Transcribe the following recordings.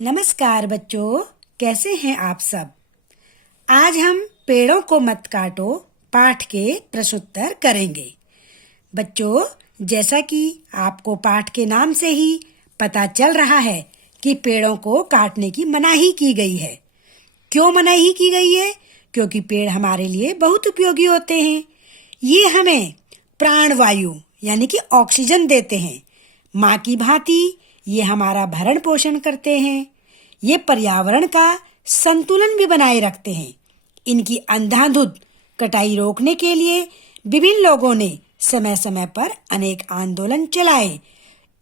नमस्कार बच्चों, कैसे हैं आप सब। आज हम पेड़ों को मत काटो पाठ के प्रश्नोत्तर करेंगे। बच्चों, जैसा कि आपको पाठ के नाम से ही पता चल रहा है कि पेड़ों को काटने की मनाही की गई है। क्यों मनाही की गई है? क्योंकि पेड़ हमारे लिए बहुत उपयोगी होते हैं। ये हमें प्राणवायु यानी कि ऑक्सीजन देते हैं। माँ की भांति ये हमारा भरण पोषण करते हैं। ये पर्यावरण का संतुलन भी बनाए रखते हैं। इनकी अंधाधुंध कटाई रोकने के लिए विभिन्न लोगों ने समय समय पर अनेक आंदोलन चलाए।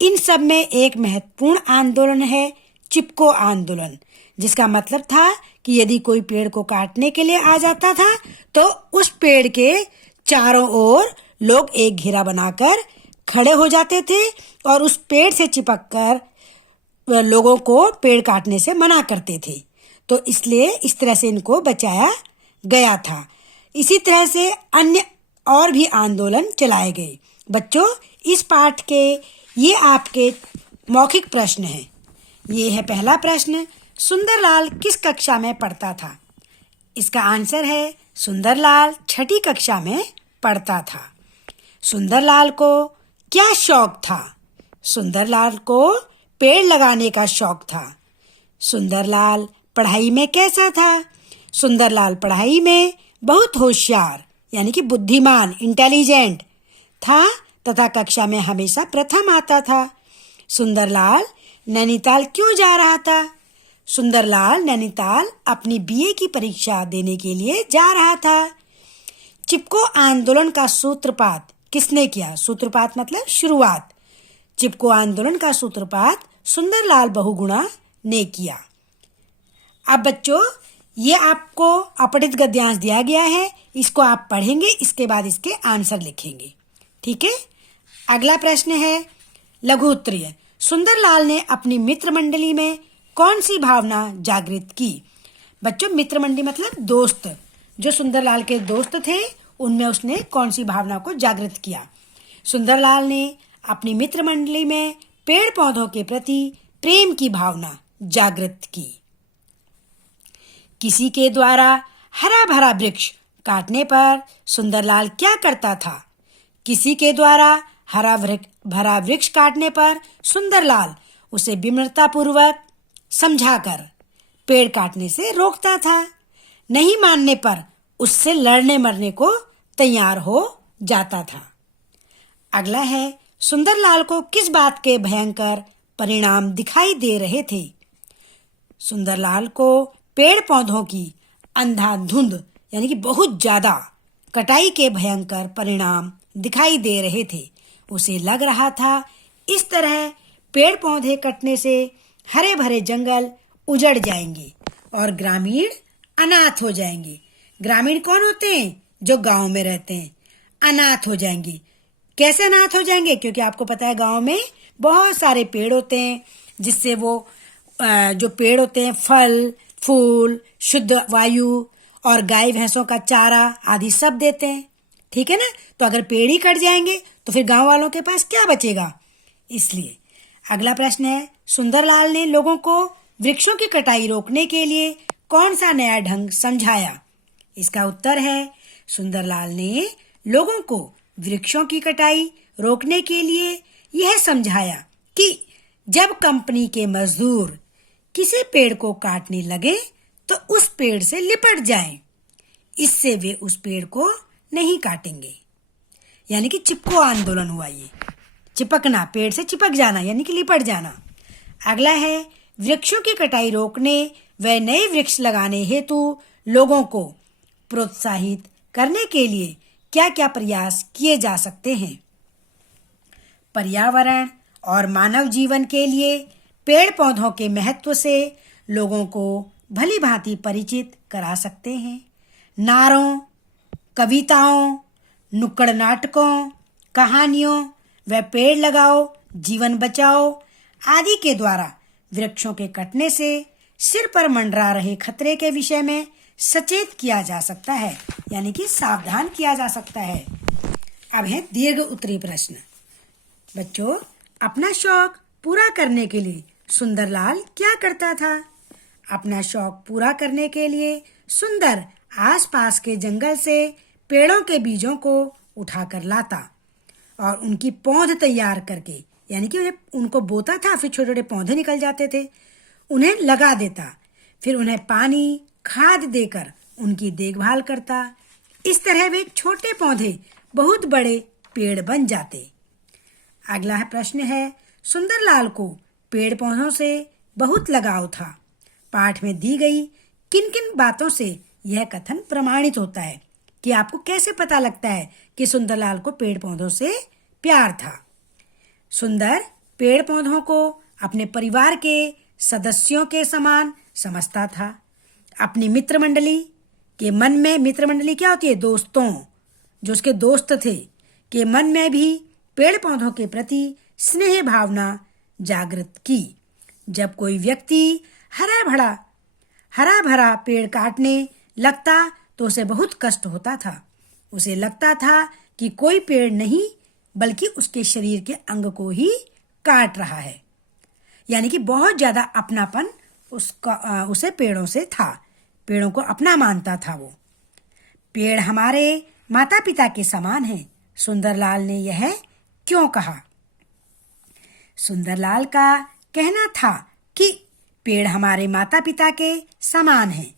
इन सब में एक महत्वपूर्ण आंदोलन है चिपको आंदोलन, जिसका मतलब था कि यदि कोई पेड़ को काटने के लिए आ जाता था तो उस पेड़ के चारों ओर लोग एक घेरा बनाकर खड़े हो जाते थे और उस पेड़ से चिपककर लोगों को पेड़ काटने से मना करते थे। तो इसलिए इस तरह से इनको बचाया गया था। इसी तरह से अन्य और भी आंदोलन चलाए गए। बच्चों, इस पाठ के ये आपके मौखिक प्रश्न हैं। ये है पहला प्रश्न, सुंदरलाल किस कक्षा में पढ़ता था? इसका आंसर है सुंदरलाल छठी कक्षा में पढ़ता था। सुंदरलाल को क्या शौक था? सुंदरलाल को पेड़ लगाने का शौक था। सुंदरलाल पढ़ाई में कैसा था? सुंदरलाल पढ़ाई में बहुत होशियार यानी कि बुद्धिमान इंटेलिजेंट था तथा कक्षा में हमेशा प्रथम आता था। सुंदरलाल नैनीताल क्यों जा रहा था? सुंदरलाल नैनीताल अपनी बीए की परीक्षा देने के लिए जा रहा था। चिपको आंदोलन का सूत्रपात किसने किया? सूत्रपात मतलब शुरुआत। चिपको आंदोलन का सूत्रपात सुंदरलाल बहुगुणा ने किया। अब बच्चों, ये आपको अपठित गद्यांश दिया गया है, इसको आप पढ़ेंगे, इसके बाद इसके आंसर लिखेंगे। ठीक है। अगला प्रश्न है लघु उत्तरीय। सुंदरलाल ने अपनी मित्र मंडली में कौन सी भावना जागृत की? बच्चों, मित्र मंडली मतलब दोस्त। जो सुंदरलाल के दोस्त थे उनमें उसने कौन सी भावना को जागृत किया? सुंदरलाल ने अपनी मित्र मंडली में पेड़ पौधों के प्रति प्रेम की भावना जागृत की। किसी के द्वारा हरा भरा वृक्ष काटने पर सुंदरलाल क्या करता था? किसी के द्वारा हरा भरा वृक्ष काटने पर सुंदरलाल उसे विनम्रतापूर्वक समझाकर पेड़ काटने से रोकता था। नहीं मानने पर उससे लड़ने मरने को तैयार हो जाता था। अगला है, सुंदरलाल को किस बात के भयंकर परिणाम दिखाई दे रहे थे? सुंदरलाल को पेड़ पौधों की अंधाधुंध यानी कि बहुत ज्यादा कटाई के भयंकर परिणाम दिखाई दे रहे थे। उसे लग रहा था इस तरह पेड़ पौधे कटने से हरे भरे जंगल उजड़ जाएंगे और ग्रामीण अनाथ हो जाएंगे। ग्रामीण कौन होते हैं? जो गांव में रहते हैं। अनाथ हो जाएंगे। कैसे अनाथ हो जाएंगे? क्योंकि आपको पता है गांव में बहुत सारे पेड़ होते हैं, जिससे वो जो पेड़ होते हैं फल फूल, शुद्ध वायु और गाय भैंसों का चारा आदि सब देते हैं। ठीक है ना। तो अगर पेड़ ही कट जाएंगे तो फिर गांव वालों के पास क्या बचेगा? इसलिए अगला प्रश्न है, सुंदरलाल ने लोगों को वृक्षों की कटाई रोकने के लिए कौन सा नया ढंग समझाया? इसका उत्तर है, सुंदरलाल ने लोगों को वृक्षों की कटाई रोकने के लिए यह समझाया कि जब कंपनी के मजदूर किसी पेड़ को काटने लगे तो उस पेड़ से लिपट जाएं। इससे वे उस पेड़ को नहीं काटेंगे। यानी कि चिपको आंदोलन हुआ। ये चिपकना, पेड़ से चिपक जाना यानी कि लिपट जाना। अगला है, वृक्षों की कटाई रोकने व नए वृक्ष लगाने हेतु लोगों को प्रोत्साहित करने के लिए क्या क्या प्रयास किए जा सकते हैं? पर्यावरण और मानव जीवन के लिए पेड़ पौधों के महत्व से लोगों को भली भांति परिचित करा सकते हैं। नारों, कविताओं, नुक्कड़ नाटकों, कहानियों व पेड़ लगाओ जीवन बचाओ आदि के द्वारा वृक्षों के कटने से सिर पर मंडरा रहे खतरे के विषय में सचेत किया जा सकता है, यानी कि सावधान किया जा सकता है। अब है दीर्घ उत्तरी प्रश्न। बच्चों, अपना शौक पूरा करने के लिए सुंदरलाल क्या करता था? अपना शौक पूरा करने के लिए सुंदर आसपास के जंगल से पेड़ों के बीजों को उठाकर लाता और उनकी पौध तैयार करके, यानी कि उनको बोता था, फिर छोटे छोटे पौधे निकल जाते थे, उन्हें लगा देता, फिर उन्हें पानी खाद देकर उनकी देखभाल करता। इस तरह वे छोटे पौधे बहुत बड़े पेड़ बन जाते। अगला प्रश्न है, सुंदरलाल को पेड़ पौधों से बहुत लगाव था। पाठ में दी गई किन किन बातों से यह कथन प्रमाणित होता है कि आपको कैसे पता लगता है कि सुंदरलाल को पेड़ पौधों से प्यार था? सुंदर पेड़ पौधों को अपने परिवार के सदस्यों के समान समझता था। अपनी मित्र मंडली के मन में, मित्र मंडली क्या होती है? दोस्तों, जो उसके दोस्त थे, के मन में भी पेड़ पौधों के प्रति स्नेह भावना जागृत की। जब कोई व्यक्ति हरा भरा पेड़ काटने लगता तो उसे बहुत कष्ट होता था। उसे लगता था कि कोई पेड़ नहीं बल्कि उसके शरीर के अंग को ही काट रहा है, यानी कि बहुत ज्यादा अपनापन उसे पेड़ों से था। पेड़ों को अपना मानता था वो। पेड़ हमारे माता पिता के समान है। सुंदरलाल ने यह क्यों कहा? सुंदरलाल का कहना था कि पेड़ हमारे माता पिता के समान हैं,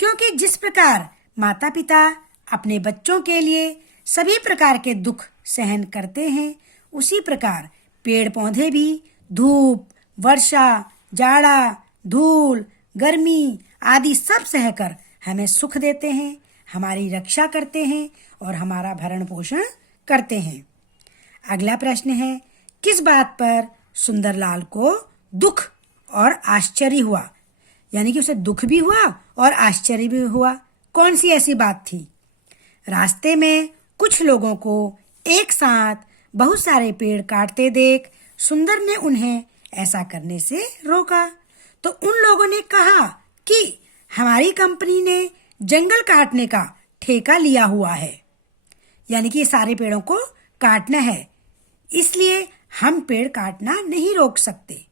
क्योंकि जिस प्रकार माता पिता अपने बच्चों के लिए सभी प्रकार के दुख सहन करते हैं, उसी प्रकार पेड़ पौधे भी धूप, वर्षा, जाड़ा, धूल, गर्मी आदि सब सहकर हमें सुख देते हैं, हमारी रक्षा करते हैं और हमारा भरण पोषण करते हैं। अगला प्रश्न है, किस बात पर सुंदरलाल को दुख और आश्चर्य हुआ? यानी कि उसे दुख भी हुआ और आश्चर्य भी हुआ। कौन सी ऐसी बात थी? रास्ते में कुछ लोगों को एक साथ बहुत सारे पेड़ काटते देख सुंदर ने उन्हें ऐसा करने से रोका। तो उन लोगों ने कहा कि हमारी कंपनी ने जंगल काटने का ठेका लिया हुआ है, यानी कि सारे पेड़ों को काटना है, इसलिए हम पेड़ काटना नहीं रोक सकते।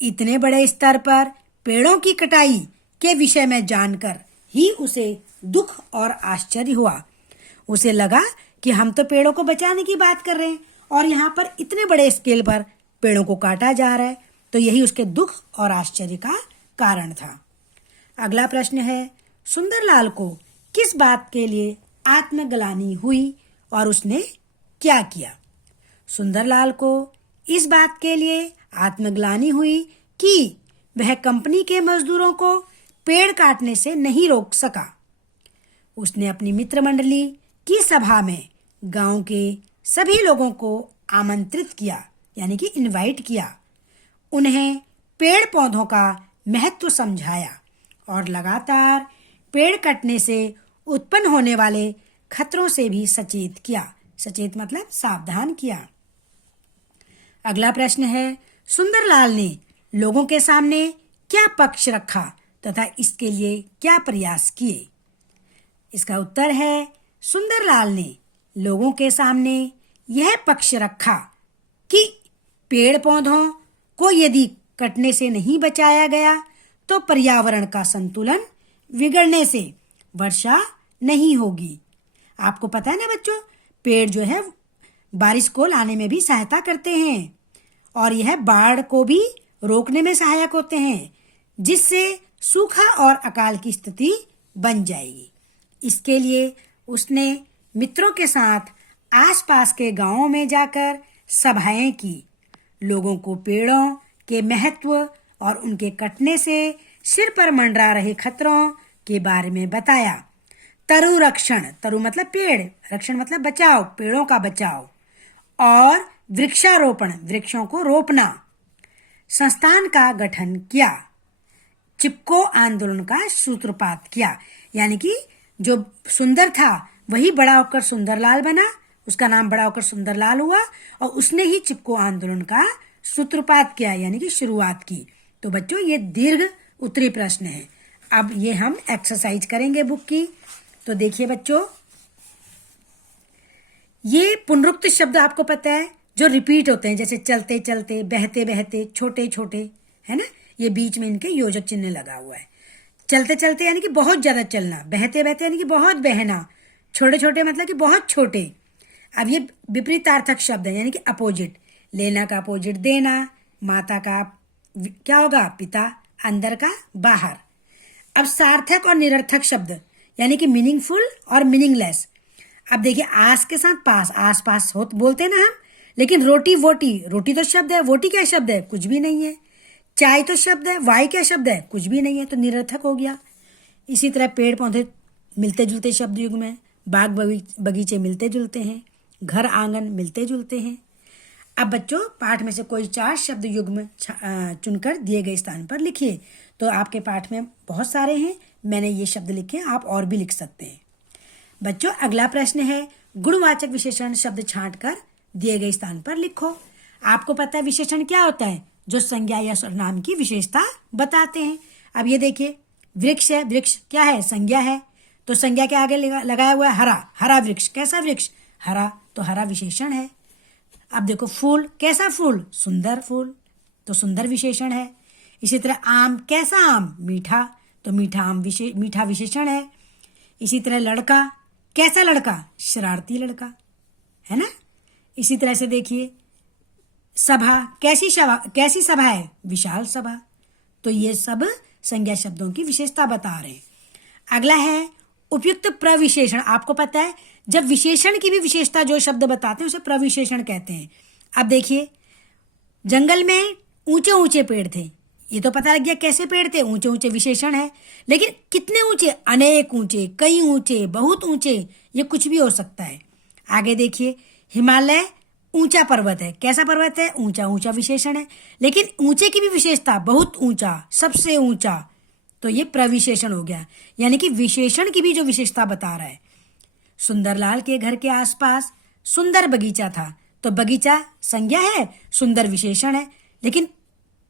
इतने बड़े स्तर पर पेड़ों की कटाई के विषय में जानकर ही उसे दुख और आश्चर्य हुआ। उसे लगा कि हम तो पेड़ों को बचाने की बात कर रहे हैं और यहाँ पर इतने बड़े स्केल पर पेड़ों को काटा जा रहा है, तो यही उसके दुख और आश्चर्य का कारण था। अगला प्रश्न है, सुंदरलाल को किस बात के लिए आत्मग्लानि हुई और उसने क्या किया? सुंदरलाल को इस बात के लिए आत्मग्लानि हुई कि वह कंपनी के मजदूरों को पेड़ काटने से नहीं रोक सका। उसने अपनी मित्र मंडली की सभा में गांव के सभी लोगों को आमंत्रित किया, यानी कि इनवाइट किया। उन्हें पेड़ पौधों का महत्व समझाया और लगातार पेड़ कटने से उत्पन्न होने वाले खतरों से भी सचेत किया। सचेत मतलब सावधान किया। अगला प्रश्न है, सुंदरलाल ने लोगों के सामने क्या पक्ष रखा तथा इसके लिए क्या प्रयास किए? इसका उत्तर है, सुंदरलाल ने लोगों के सामने यह पक्ष रखा कि पेड़ पौधों को यदि कटने से नहीं बचाया गया तो पर्यावरण का संतुलन बिगड़ने से वर्षा नहीं होगी। आपको पता है ना बच्चों, पेड़ जो है बारिश को लाने में भी सहायता करते हैं और यह बाढ़ को भी रोकने में सहायक होते हैं, जिससे सूखा और अकाल की स्थिति बन जाएगी। इसके लिए उसने मित्रों के साथ आसपास के गांवों में जाकर सभाएं की, लोगों को पेड़ों के महत्व और उनके कटने से सिर पर मंडरा रहे खतरों के बारे में बताया। तरु रक्षण, तरु मतलब पेड़, रक्षण मतलब बचाव, पेड़ों का बचाव, और वृक्षारोपण, वृक्षों को रोपना, संस्थान का गठन किया, चिपको आंदोलन का सूत्रपात किया, यानी कि जो सुंदर था वही बड़ा होकर सुंदरलाल बना, उसका नाम बड़ा होकर सुंदरलाल हुआ और उसने ही चिपको आंदोलन का सूत्रपात किया, यानी कि शुरुआत की। तो बच्चों ये दीर्घ उत्तरी प्रश्न है। अब ये हम एक्सरसाइज करेंगे बुक की। तो देखिए बच्चों, ये पुनरुक्त शब्द आपको पता है जो रिपीट होते हैं, जैसे चलते चलते, बहते बहते, छोटे छोटे, है ना, ये बीच में इनके योजक चिन्ह लगा हुआ है। चलते चलते यानी कि बहुत ज्यादा चलना, बहते बहते यानी कि बहुत बहना, छोटे छोटे मतलब कि बहुत छोटे। अब ये विपरीतार्थक शब्द है यानी कि अपोजिट। लेना का अपोजिट देना, माता का क्या होगा पिता, अंदर का बाहर। अब सार्थक और निरर्थक शब्द यानी कि मीनिंगफुल और मीनिंगलेस। अब देखिए आस के साथ पास, आस पास हो बोलते हैं ना हम, लेकिन रोटी वोटी, रोटी तो शब्द है, वोटी क्या शब्द है, कुछ भी नहीं है। चाय तो शब्द है, वाई क्या शब्द है, कुछ भी नहीं है, तो निरर्थक हो गया। इसी तरह पेड़ पौधे मिलते जुलते शब्द युग में, बाग बगीचे मिलते जुलते हैं, घर आंगन मिलते जुलते हैं। अब बच्चों पाठ में से कोई 4 शब्द युग्म चुनकर दिए गए स्थान पर लिखिए। तो आपके पाठ में बहुत सारे हैं, मैंने ये शब्द लिखे, आप और भी लिख सकते हैं। बच्चों अगला प्रश्न है, गुणवाचक विशेषण शब्द छांटकर दिए गए स्थान पर लिखो। आपको पता है विशेषण क्या होता है, जो संज्ञा या सर्वनाम की विशेषता बताते हैं। अब ये देखिए वृक्ष है, वृक्ष क्या है, संज्ञा है, तो संज्ञा के आगे लगाया हुआ है हरा, हरा वृक्ष, कैसा वृक्ष, हरा, तो हरा विशेषण है। अब देखो फूल, कैसा फूल, सुंदर फूल, तो सुंदर विशेषण है। इसी तरह आम, कैसा आम, मीठा, तो मीठा आम मीठा विशेषण है। इसी तरह लड़का, कैसा लड़का, शरारती लड़का, है ना। इसी तरह से देखिए सभा, कैसी सभा है, विशाल सभा, तो ये सब संज्ञा शब्दों की विशेषता बता रहे हैं। अगला है उपयुक्त प्रविशेषण। आपको पता है जब विशेषण की भी विशेषता जो शब्द बताते हैं उसे प्रविशेषण कहते हैं। अब देखिए जंगल में ऊंचे ऊंचे पेड़ थे, ये तो पता लग गया कैसे पेड़ थे, ऊंचे ऊंचे विशेषण है। लेकिन कितने ऊंचे, अनेक ऊंचे, कई ऊंचे, बहुत ऊंचे, ये कुछ भी हो सकता है। आगे देखिए हिमालय ऊंचा पर्वत है, कैसा पर्वत है, ऊंचा, ऊंचा विशेषण है। लेकिन ऊंचे की भी विशेषता, बहुत ऊंचा, सबसे ऊंचा, तो ये प्रविशेषण हो गया, यानी कि विशेषण की भी जो विशेषता बता रहा है। सुंदरलाल के घर के आसपास सुंदर बगीचा था, तो बगीचा संज्ञा है, सुंदर विशेषण है। लेकिन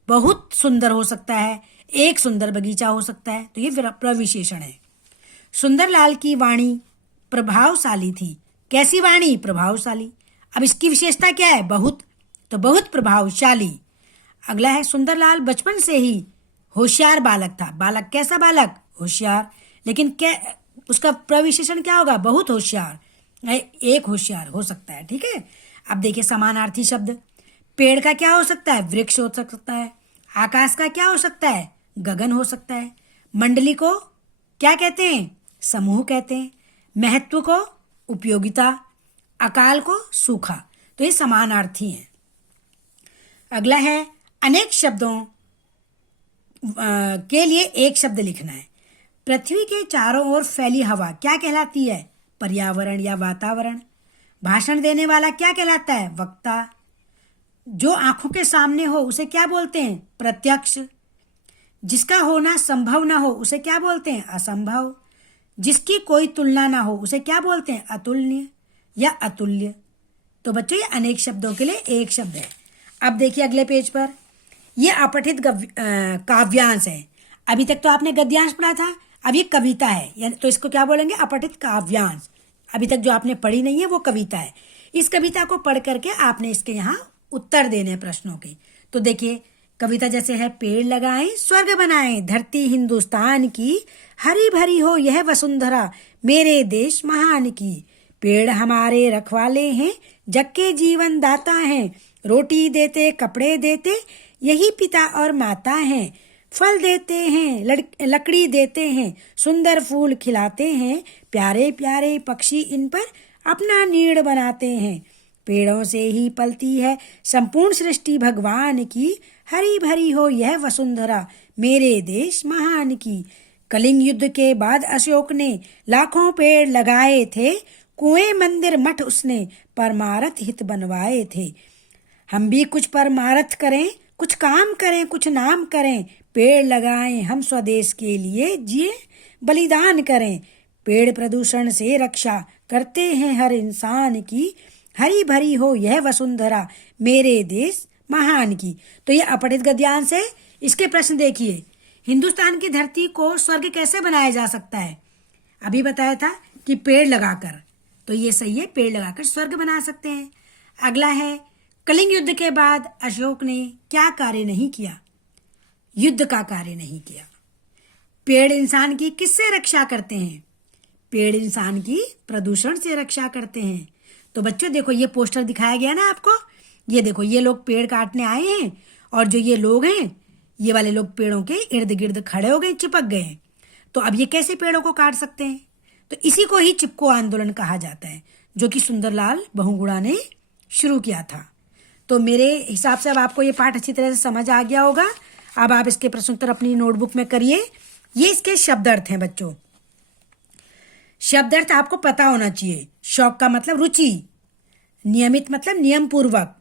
बहुत सुंदर हो सकता है, एक सुंदर बगीचा हो सकता है, तो ये प्रविशेषण है। सुंदरलाल की वाणी प्रभावशाली थी, कैसी वाणी, प्रभावशाली। अब इसकी विशेषता क्या है, बहुत, तो बहुत प्रभावशाली। अगला है सुंदरलाल बचपन से ही होशियार बालक था, बालक कैसा बालक, होशियार। लेकिन क्या उसका प्रविशेषण क्या होगा, बहुत होशियार, एक होशियार हो सकता है, ठीक है। अब देखिए समानार्थी शब्द, पेड़ का क्या हो सकता है, वृक्ष हो सकता है। आकाश का क्या हो सकता है, गगन हो सकता है। मंडली को क्या कहते हैं, समूह कहते हैं। महत्व को उपयोगिता, अकाल को सूखा, तो ये समानार्थी हैं। अगला है अनेक शब्दों के लिए एक शब्द लिखना है। पृथ्वी के चारों ओर फैली हवा क्या कहलाती है, पर्यावरण या वातावरण। भाषण देने वाला क्या कहलाता है, वक्ता। जो आंखों के सामने हो उसे क्या बोलते हैं, प्रत्यक्ष। जिसका होना संभव ना हो उसे क्या बोलते हैं, असंभव। जिसकी कोई तुलना ना हो उसे क्या बोलते हैं, अतुलनीय या अतुल्य। तो बच्चों ये अनेक शब्दों के लिए एक शब्द है। अब देखिए अगले पेज पर, ये अपठित काव्यांश है। अभी तक तो आपने गद्यांश पढ़ा था, अब ये कविता है, यानी तो इसको क्या बोलेंगे, अपठित काव्यांश। अभी तक जो आपने पढ़ी नहीं है वो कविता है। इस कविता को पढ़ करके आपने इसके यहाँ उत्तर देने प्रश्नों के। तो देखिए कविता जैसे है, पेड़ लगाएं स्वर्ग बनाएं, धरती हिंदुस्तान की हरी भरी हो यह वसुंधरा, मेरे देश महान की। पेड़ हमारे रखवाले हैं, जग के जीवन दाता हैं, रोटी देते कपड़े देते यही पिता और माता हैं। फल देते हैं, लकड़ी देते हैं, सुंदर फूल खिलाते हैं, प्यारे प्यारे पक्षी इन पर अपना नीड़ बनाते हैं। पेड़ों से ही पलती है संपूर्ण सृष्टि भगवान की, हरी भरी हो यह वसुंधरा, मेरे देश महान की। कलिंग युद्ध के बाद अशोक ने लाखों पेड़ लगाए थे, कुएं मंदिर मठ उसने परमारथ हित बनवाए थे। हम भी कुछ परमारथ करें, कुछ काम करें, कुछ नाम करें, पेड़ लगाएं हम स्वदेश के लिए जिए बलिदान करें। पेड़ प्रदूषण से रक्षा करते हैं हर इंसान की, हरी भरी हो यह वसुंधरा, मेरे देश महान की। तो ये अपठित गद्यांश है। इसके प्रश्न देखिए, हिंदुस्तान की धरती को स्वर्ग कैसे बनाया जा सकता है, अभी बताया था कि पेड़ लगाकर, तो ये सही है, पेड़ लगाकर स्वर्ग बना सकते हैं। अगला है कलिंग युद्ध के बाद अशोक ने क्या कार्य नहीं किया, युद्ध का कार्य नहीं किया। पेड़ इंसान की किससे रक्षा करते हैं? पेड़ इंसान की प्रदूषण से रक्षा करते हैं। तो बच्चों देखो, ये पोस्टर दिखाया गया ना आपको, ये देखो, ये लोग पेड़ काटने आए हैं और जो ये लोग हैं, ये वाले लोग पेड़ों के इर्द गिर्द खड़े हो गए, चिपक गए हैं। तो अब ये कैसे पेड़ों को काट सकते हैं? तो इसी को ही चिपको आंदोलन कहा जाता है, जो कि सुंदरलाल बहुगुणा ने शुरू किया था। तो मेरे हिसाब से अब आपको ये पाठ अच्छी तरह से समझ आ गया होगा। अब आप इसके प्रश्न उत्तर अपनी नोटबुक में करिए। ये इसके शब्द अर्थ हैं बच्चों। शब्द अर्थ आपको पता होना चाहिए। शौक का मतलब रुचि, नियमित मतलब नियम पूर्वक,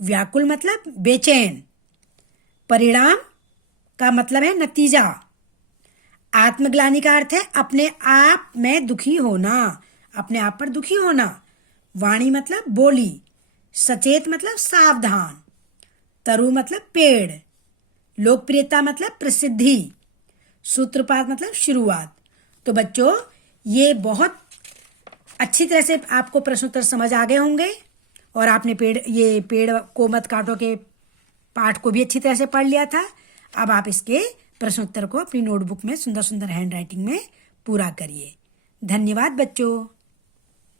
व्याकुल मतलब बेचैन, परिणाम का मतलब है नतीजा, आत्मग्लानि का अर्थ है अपने आप में दुखी होना, अपने आप पर दुखी होना, वाणी मतलब बोली, सचेत मतलब सावधान, तरु मतलब पेड़, लोकप्रियता मतलब प्रसिद्धि, सूत्रपात मतलब शुरुआत। तो बच्चों ये बहुत अच्छी तरह से आपको प्रश्नोत्तर समझ आ गए होंगे और आपने पेड़ को मत काटो के पाठ को भी अच्छी तरह से पढ़ लिया था। अब आप इसके प्रश्नोत्तर को अपनी नोटबुक में सुंदर सुंदर हैंड राइटिंग में पूरा करिए। धन्यवाद बच्चों।